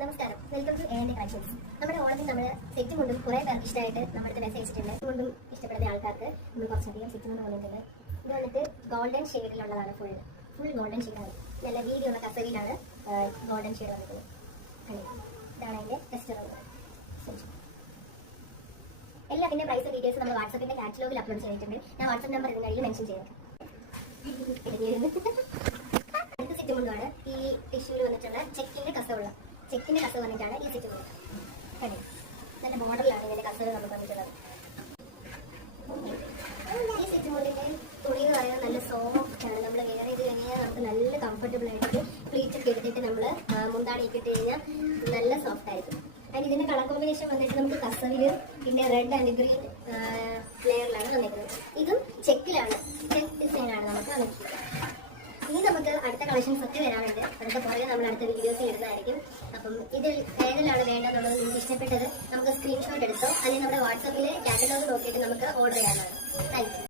നമസ്കാരം, welcome to എന്റെ collections. നമ്മുടെ ഓണത്തിന് നമ്മൾ സെറ്റ് കൊണ്ടും കുറേ പേർക്ക് ഇഷ്ടമായിട്ട് നമ്മുടെ മെസ്സേജ് അയച്ചിട്ടുണ്ട്. കൊണ്ടും ഇഷ്ടപ്പെടുന്ന ആൾക്കാർക്ക് നമ്മൾ കുറച്ചധികം സെറ്റ് കൊണ്ട് വന്നിട്ടുണ്ട്. ഇത് വന്നിട്ട് ഗോൾഡൻ ഷെയ്ഡിലുള്ളതാണ്. ഫുൾ ഗോൾഡൻ ഷെയ്ഡാണ്. നല്ല വീതിയുള്ള കസവിലാണ് ഗോൾഡൻ ഷെയ്ഡ് വന്നിട്ടുള്ളത്. ഇതാണ് അതിന്റെ ടെസ്റ്റ് സെറ്റ്. എല്ലാത്തിന്റെ പ്രൈസ് ഡീറ്റെയിൽസ് നമ്മൾ വാട്സാപ്പിന്റെ കാറ്റലോഗിൽ അപ്ലോഡ് ചെയ്തിട്ടുണ്ട്. ഞാൻ വാട്സാപ്പ് നമ്പർ ഇതിനായി മെൻഷൻ ചെയ്തേക്കാം. അടുത്ത സെറ്റ് കൊണ്ടുമാണ് ഈ ടിഷ്യൂല് വന്നിട്ടുള്ള ചെക്കിന്റെ കസവ് വന്നിട്ടാണ് ഈ സെറ്റ് കൊണ്ടുള്ളത്. നല്ല മോഡലാണ് ഇതിന്റെ കസവ് നമുക്ക് വന്നിട്ടുള്ളത്. ഈ സെറ്റ് കൊണ്ടിന്റെ തുണി എന്ന് പറയുന്നത് നല്ല സോഫ്റ്റ് ആണ്. നമ്മൾ വേറെ ഇത് കഴിഞ്ഞാൽ നമുക്ക് നല്ല കംഫർട്ടബിൾ ആയിട്ട് പ്ലീറ്റ് ഒക്കെ എടുത്തിട്ട് നമ്മൾ മുന്താണിയൊക്കെ ഇട്ട് കഴിഞ്ഞാൽ നല്ല സോഫ്റ്റ് ആയിരിക്കും. അതിന് ഇതിന്റെ കളർ കോമ്പിനേഷൻ വന്നിട്ട് നമുക്ക് കസവില് പിന്നെ റെഡ് ആൻഡ് ഗ്രീൻ ലെയറിലാണ് വന്നിരിക്കുന്നത്. ഇതും ചെക്ക് ഡിസൈനാണ് നമുക്ക് വന്നിരിക്കുന്നത്. ഇനി നമുക്ക് അടുത്ത കളക്ഷൻസ് ഒക്കെ വരാനുണ്ട്. അതൊക്കെ പുറകെ നമ്മൾ അടുത്ത വീഡിയോസിൽ ഇടുന്നതായിരിക്കും. അപ്പം ഇതിൽ ഏതിലാണ് വേണ്ടതെന്നുള്ളത് നിങ്ങൾക്ക് ഇഷ്ടപ്പെട്ടത് നമുക്ക് സ്ക്രീൻഷോട്ട് എടുത്തോ അല്ലെങ്കിൽ നമ്മുടെ വാട്സാപ്പിൽ കാറ്റലോഗ് നോക്കിയിട്ട് നമുക്ക് ഓർഡർ ചെയ്യാവുന്നതാണ്. Thank you.